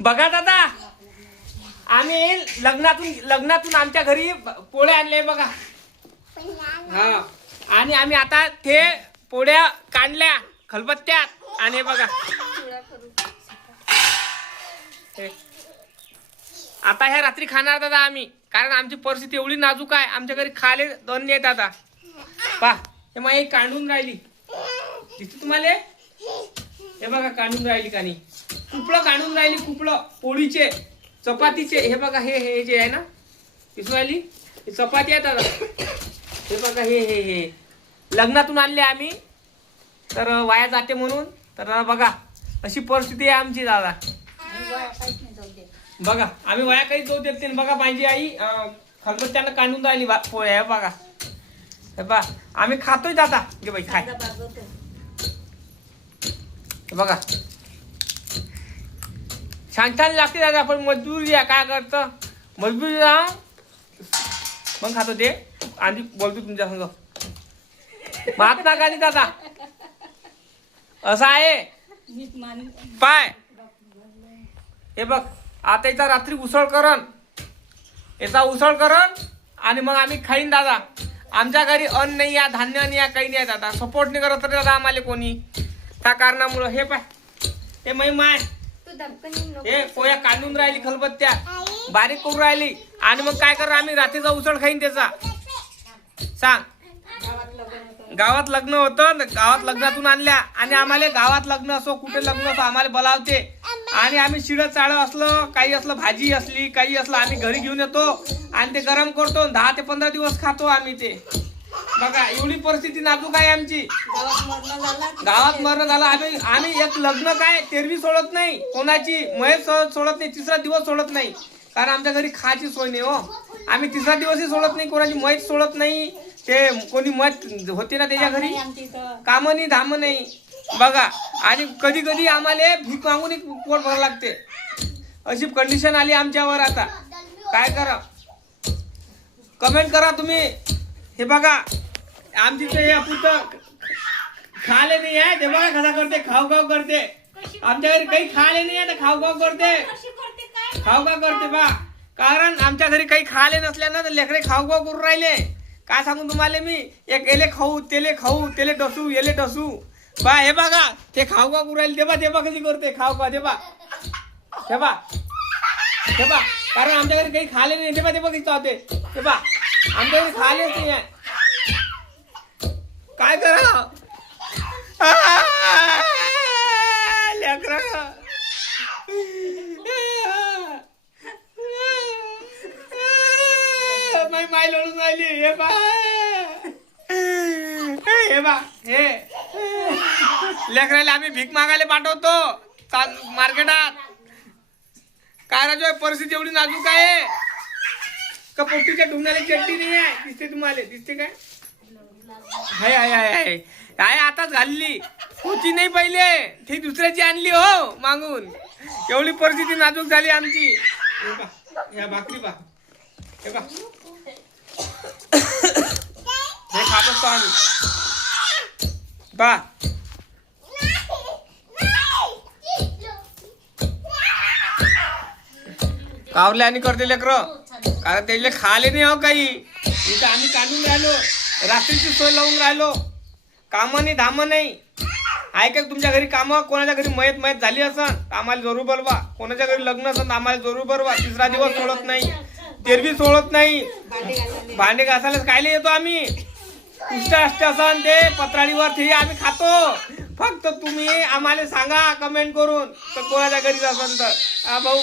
बघा दादा, आम्ही लग्नातून आमच्या घरी पोळे आणले बघा. हा, आणि आम्ही आता ते पोळ्या काढल्या खलबत्त्यात आणि बघा आता ह्या रात्री खाणार दादा आम्ही, कारण आमची परिस्थिती एवढी नाजूक आहे. आमच्या घरी खाले दोन नाही दादा. पा हे मग एक काढून राहिली दिसते तुम्हाला. हे बघा काढून राहिली कानी, कुपळं काढून राहिली, कुपळं पोळीचे चपातीचे. हे बघा हे जे आहे ना दिसून राहिली, हे चपाती आहे दादा. हे बघा हे लग्नातून आणले आम्ही, तर वाया जाते म्हणून. तर बघा अशी परिस्थिती आहे आमची दादा. बघा आम्ही वाया काही जाऊ देत नाही. बघा माझी आई खलबत्त्यानं काढून राहिली पोळ्या. हे बघा, हे बघा आम्ही खातोय दादा. घे बाई खाय. बघा छान छान लागते दादा, पण मजबुरी आहे, काय करतं मजबुरी मग खातो ते. आधी बोलतो तुमच्या संग, महात्मा गांधी दादा असं आहे पाय. हे बघ आता याचा रात्री उसळ करण, याचा उसळ करण आणि मग आम्ही खाईन दादा. आमच्या घरी अन्न नाही आहे, धान्य नाही आहे, काही नाही आहे दादा. सपोर्ट नाही करत दादा आम्हाला कोणी त्या कारणामुळं. हे पाय हे माय हे पोया काढून राहिली खलबत्त्या, बारीक करून राहिली, आणि मग काय कर आम्ही रात्रीचा उसळ खाईन त्याचा. सांग, गावात लग्न होतं, गावात लग्नातून आणल्या, आणि आम्हाला गावात लग्न असो कुठे लग्न असो आम्हाला बोलावते, आणि आम्ही शिळं चाळं असलं काही असलं, भाजी असली काही असलं, आम्ही घरी घेऊन येतो आणि ते गरम करतो. 10 ते 15 दिवस खातो आम्ही ते. बघा एवढी परिस्थिती नाजूक आहे आमची. गावात मरण झालं, आम्ही एक लग्न काय तेरवी सोडत नाही, कोणाची मयत सोडत नाही, तिसरा दिवस सोडत नाही, कारण आमच्या घरी खायची सोय नाही हो. आम्ही तिसरा दिवसही सोडत नाही, कोणाची मयत सोडत नाही. ते कोणी मत होते ना त्याच्या घरी, काम नाही धाम नाही. बघा आणि कधी कधी आम्हाला भीक मागून पोट भरावं लागते, अशी कंडिशन आली आमच्यावर. आता काय करा, कमेंट करा तुम्ही. हे बघा आमची ते पुतं खाले नाही आहे, ते बघा कसा करते, खाऊ करते. आमच्या घरी काही खाले नाही आहे, खाऊ करते, खाऊ करते बा. कारण आमच्या घरी काही खाले नसल्यानं तर लेकरे खाऊ करून राहिले. काय सांगू तुम्हाला मी, एक एले खाऊ तेले डसू येले डसू बा. हे बघा ते खाऊ करून राहिले, ते बा कशी करते खाऊ ते बा. हे बा कारण आमच्या घरी काही खाले नाही, ते बा कशी चावते. ते बा आमच्या घरी खालेच नाही आहे. काय करा लेकरं, माय लढून राहिली. हे बा हे लेकराला आम्ही भीक मागायला पाठवतो मार्केटात. काय राजू परिस्थिती एवढी नाजूक आहे का पोटीच्या ढुंगणाला चट्टी नाही आहे. दिसते तुम्हाला, दिसते काय? हाय आताच घालली होती नाही पहिले, ती दुसऱ्याची आणली हो मागून. एवढी परिस्थिती नाजूक झाली आमची. ह्या भाकरी बा, हे बा हे खात असतो आम्ही बा. कावले आणि करते लेकरं, कारण त्याला खाले नाही हो काही. इथं आम्ही काढून राहिलो, रात्रीची सोय लावून राहिलो, कामं नाही धामं नाही. आहे का तुमच्या घरी कामं? कोणाच्या घरी मयत झाली असं आम्हाला जरूर बोलवा, कोणाच्या घरी लग्न असं आम्हाला जरूर बोलवा. तिसरा दिवस सोडत नाही, तेरवी सोडत नाही. भांडे घासायला कायले येतो आम्ही, उष्ट असते असं ते पत्राळीवर ते आम्ही खातो. फक्त तुम्ही आम्हाला सांगा कमेंट करून, तर कोणाच्या घरी असेल तर. हा भाऊ.